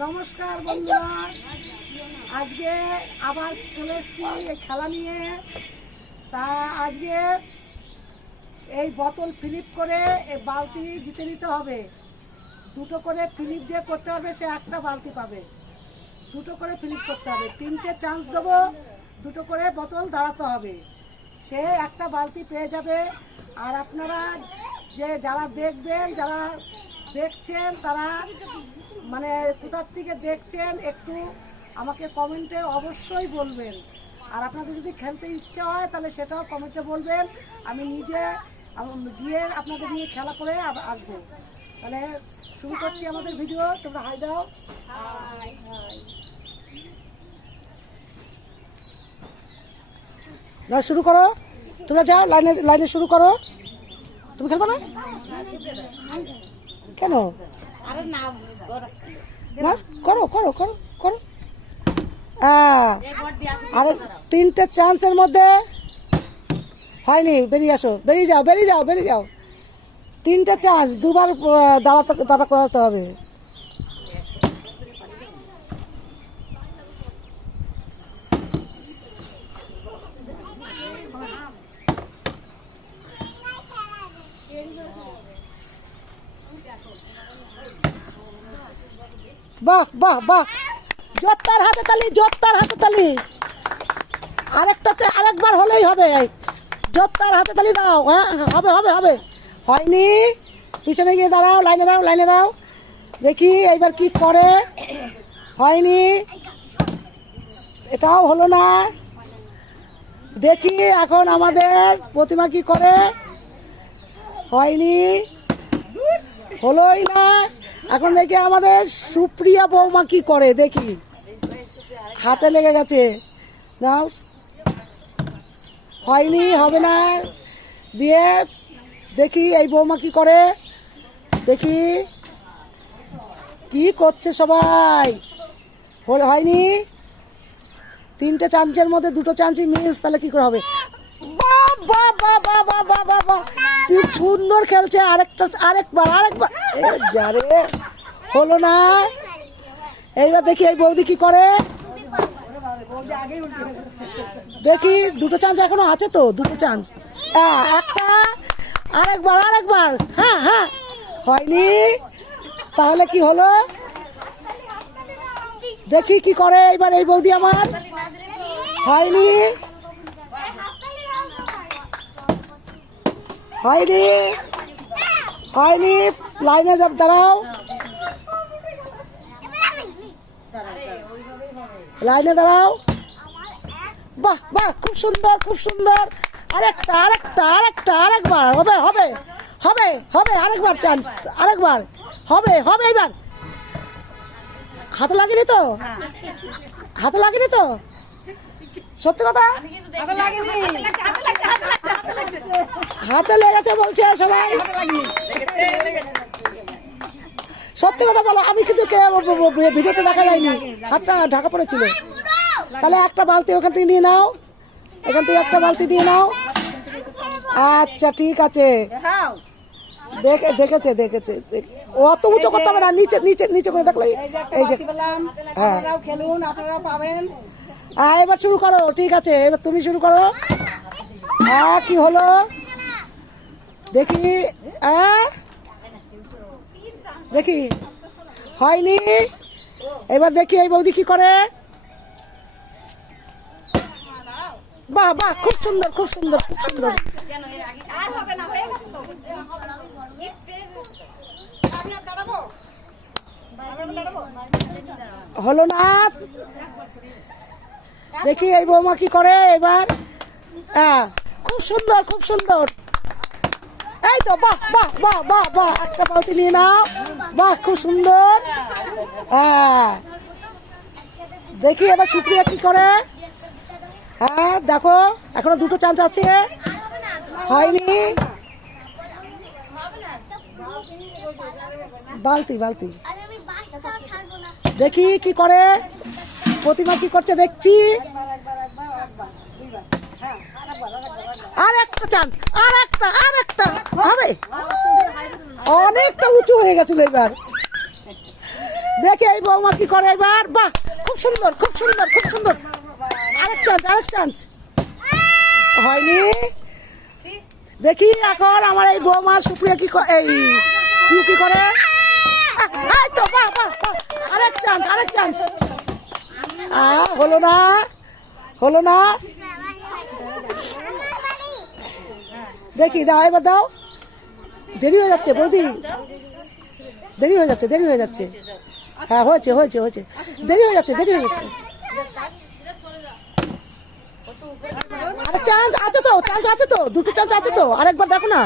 নমস্কার বন্ধুরা, আজকে আবার চলে এসেছি এই খেলা নিয়ে। তা আজকে এই বোতল ফিলিপ করে এই বালতি জিতে নিতে হবে। দুটো করে ফিলিপ যে করতে হবে সে একটা বালতি পাবে। দুটো করে ফিলিপ করতে হবে, তিনটে চান্স দেবো, দুটো করে বোতল দাঁড়াতে হবে, সে একটা বালতি পেয়ে যাবে। আর আপনারা যারা দেখবেন, যারা দেখছেন, তারা মানে কোথার থেকে দেখছেন একটু আমাকে কমেন্টে অবশ্যই বলবেন। আর আপনাদের যদি খেলতে ইচ্ছা হয় তাহলে সেটাও কমেন্টে বলবেন, আমি নিজে গিয়ে আপনাদের নিয়ে খেলা করে আসবো। তাহলে শুরু করছি আমাদের ভিডিও। তোমরা হাই দাও। না, শুরু করো, তোমরা যাও, লাইনে লাইনে শুরু করো। তুমি খেলবো না কেন? না, করো করো করো করো। আরে তিনটে চান্সের মধ্যে হয়নি, বেরিয়ে আসো, বেরিয়ে যাও, বেরিয়ে যাও, বেরিয়ে যাও। তিনটে চান্স, দুবার দাঁড়া করাতে হবে। বাহ বাহ বাহ, জোত্তার হাতে তালি, জোত্তার হাতে তালি। আরেকটাতে আরেকবার হলেই হবে। জোত্তার হাতে তালি দাও। হ্যাঁ, হবে হবে হবে। হয়নি, পিছনে গিয়ে দাঁড়াও, লাইনে দাও, লাইনে দাও। দেখি এইবার কি করে। হয়নি, এটাও হলো না। দেখি এখন আমাদের প্রতিমা কি করে। হয়নি, হলোই না। এখন দেখি আমাদের সুপ্রিয়া বৌমা কি করে, দেখি। হাতে লেগে গেছে, নাও। হয়নি, হবে না। দিয়ে দেখি এই বৌমা কি করে, দেখি কি করছে সবাই। হয়নি, তিনটে চান্সের মধ্যে দুটো চান্সই মিস, তাহলে কি করে হবে। সুন্দর খেলছে, আরেকবার আরেকবার। যারে হলো না। এইবার দেখি এই বৌদি কি করে, দেখি। দুটো চান্স এখনো আছে তো, দুটো চান্স। একটা, আরেকবার আরেকবার। হ্যাঁ হ্যাঁ, হয়নি, তাহলে কি হলো দেখি কি করে এইবার এই বৌদি আমার। হয়নি, হয়নি, হয়নি। লাইনে যাব, দাঁড়াও, লাইনে দাঁড়াও। বাহ বাহ, খুব সুন্দর, খুব সুন্দর। আরেকটা আরেকটা আরেকটা, আরেকবার হবে হবে হবে হবে। আরেকবার চান্স, আরেকবার হবে হবে। এবার হাতে লাগেনি তো, হাতে লাগেনি তো, সত্যি কথা। হাতে লেগেছে বলছে সবাই, সত্যি কথা বলো। আমি কিন্তু ভিডিওতে দেখা যায়নি, হাতটা ঢাকা পড়েছিল। তাহলে একটা বালতি ওখান থেকে নিয়ে নাও, এখান থেকে একটা বালতি নিয়ে নাও। আচ্ছা ঠিক আছে, দেখেছে দেখেছে। অত উঁচু করতে হবে না, নিচে নিচে নিচে করে দেখলে। এই যে, হ্যাঁ, খেলুন, আপনারা পাবেন। এবার শুরু করো, ঠিক আছে, এবার তুমি শুরু করো। কি হলো দেখি, দেখি। হয়নি, এবার দেখি এই বৌদি কি করে। বাহ বাহ, খুব সুন্দর, খুব সুন্দর, খুব সুন্দর। হলো না, দেখি এই বৌমা কি করে এবার। খুব সুন্দর, খুব সুন্দর। এই তো, বাহ বাহ বাহ বাহ বাহ। একটা বালতি নিয়ে নাও, বাহ, খুব সুন্দর। দেখি এবার সুপ্রিয়া কি করে। হ্যাঁ, দেখো, এখনো দুটো চান্স আছে। হয়নি, বালতি বালতি। দেখি কি করে প্রতিমা, কি করছে দেখছি। আর একটা চান্স, আর একটা, আর একটা হবে। অনেকটা উঁচু হয়ে গেছিল এবার। দেখি এই বৌমা কি করে এবার। বাহ, খুব সুন্দর খুব সুন্দর খুব সুন্দর। আরেক চান্স হয়নি। দেখি এখন আমার এই বৌমা সুপ্রিয়া কি এই পিউ কি করে। এই তো বাহ বাহ বাহ, আরেক চান্স। হলো না। দেখি দাও এবার দাও। দেরি হয়ে যাচ্ছে বৌদি, দেরি হয়ে যাচ্ছে। হ্যাঁ হয়েছে দেরি হয়ে যাচ্ছে। আরে চান্স আছে তো, দুটো চান্স আছে তো, আরেকবার দেখো না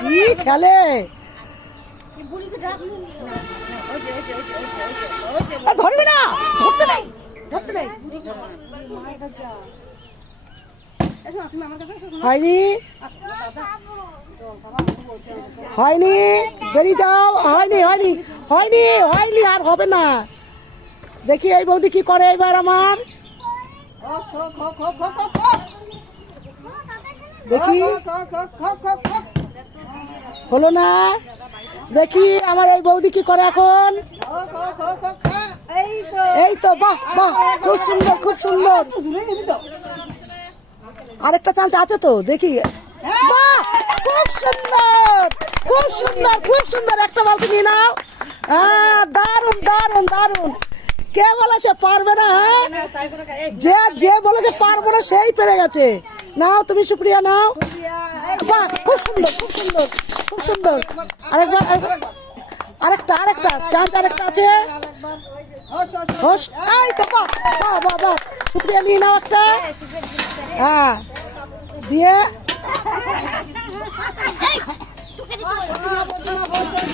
কি খেলে। ধরবি না, ধরতে নেই। হয়নি বেরিয়ে যাও। হয়নি আর হবে না। দেখি এই বৌদি কি করে এবার আমার। দেখি হলো না। দেখি আমার এই বৌদি কি করে এখন। এই তো বাহ বাহ, খুব সুন্দর। আরেকটা চান্স আছে তো, দেখি। বাহ, খুব সুন্দর। একটা বালতি নিয়ে নাও। দারুন। কে বলেছে পারবে না? যে বলেছে পারবো না সেই পেরে গেছে। নাও তুমি সুপ্রিয়া নাও। বাহ, খুব সুন্দর। আরেকটা চান্স আছে। এই তো বাহ, সুপ্রিয়া নিয়ে নাও একটা। হ্যাঁ, দিয়ে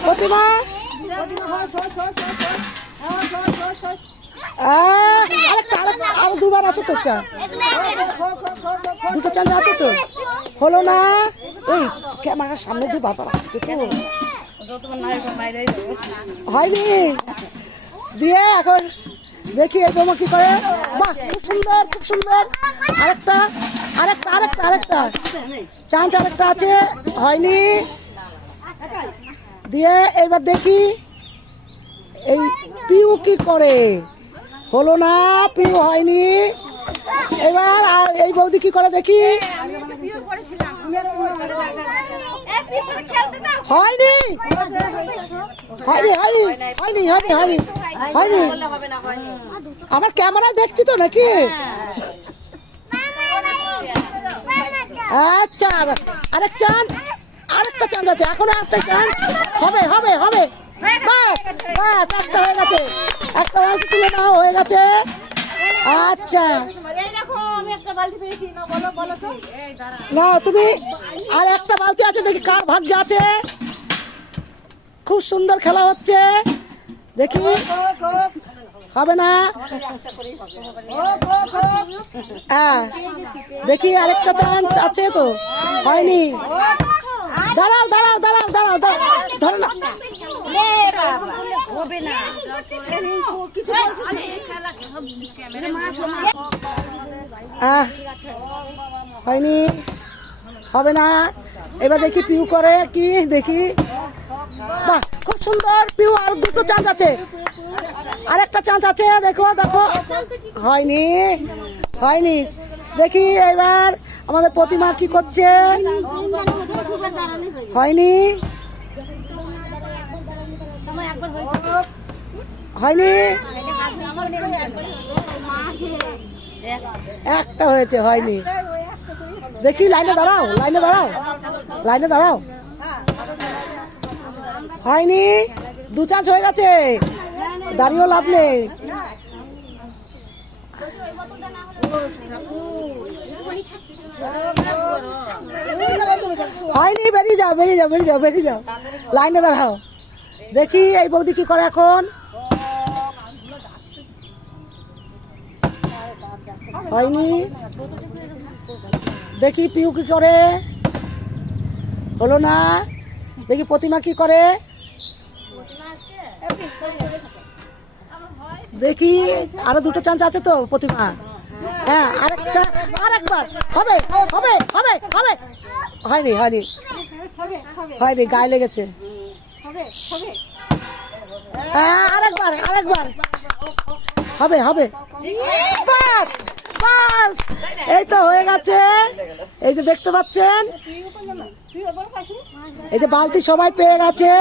প্রতিমা আরো দুবার আছে তো, দুটো চান্স আছে তো। হলো না। ওই ক্যামেরার সামনে দিয়ে বারবার আসছে তো, হয়নি। দিয়ে এখন দেখি এই বৌমা কি করে। বাহ, খুব সুন্দর। আরেকটা চান্স আছে, হয়নি। দিয়ে এবার দেখি এই পিউ কি করে। হলো না, পিউ হয়নি। এবার আর এই বৌদি কি করে দেখি। হয়নি। আমার ক্যামেরা দেখছি তো নাকি। আচ্ছা, আরেকটা চান্স আছে, এখন একটা চান্স হবে। বাস একটা হয়ে গেছে, একটা বালতি তুলে নাও, হয়ে গেছে। আচ্ছা না, তুমি আর একটা বালতি আছে, দেখি কার ভাগ্যে আছে। খুব সুন্দর খেলা হচ্ছে, দেখি হবে না। হ্যাঁ, দেখি আরেকটা চান্স আছে তো, হয়নি। দাঁড়াও ধরো না। হয়নি, হবে না। এবার দেখি পিউ করে কি, দেখি। বাহ, খুব সুন্দর পিউ। আর দুটো চান্স আছে, আরেকটা চান্স আছে। দেখো হয়নি। দেখি এবার আমাদের প্রতিমা কি করছে। হয়নি। একটা হয়েছে, হয়নি। দেখি লাইনে দাঁড়াও। হয়নি, দু চান্স হয়ে গেছে, দাঁড়িয়েও লাভ নেই। হয়নি, বেরিয়ে যাও। লাইনে দাঁড়াও। দেখি এই বৌদি কি করে এখন। হয়নি। দেখি পিউ কি করে। হলো না। দেখি প্রতিমা কি করে। দেখি আরো দুটো চান্স আছে তো প্রতিমা। হ্যাঁ, আরেকবার হবে। হয়নি, গায়ে লেগেছে। হ্যাঁ, আরেকবার হবে হবে। বাস বাস, এই তো হয়ে গেছে। এই যে দেখতে পাচ্ছেন, এই যে বালতি সবাই পেয়ে গেছে।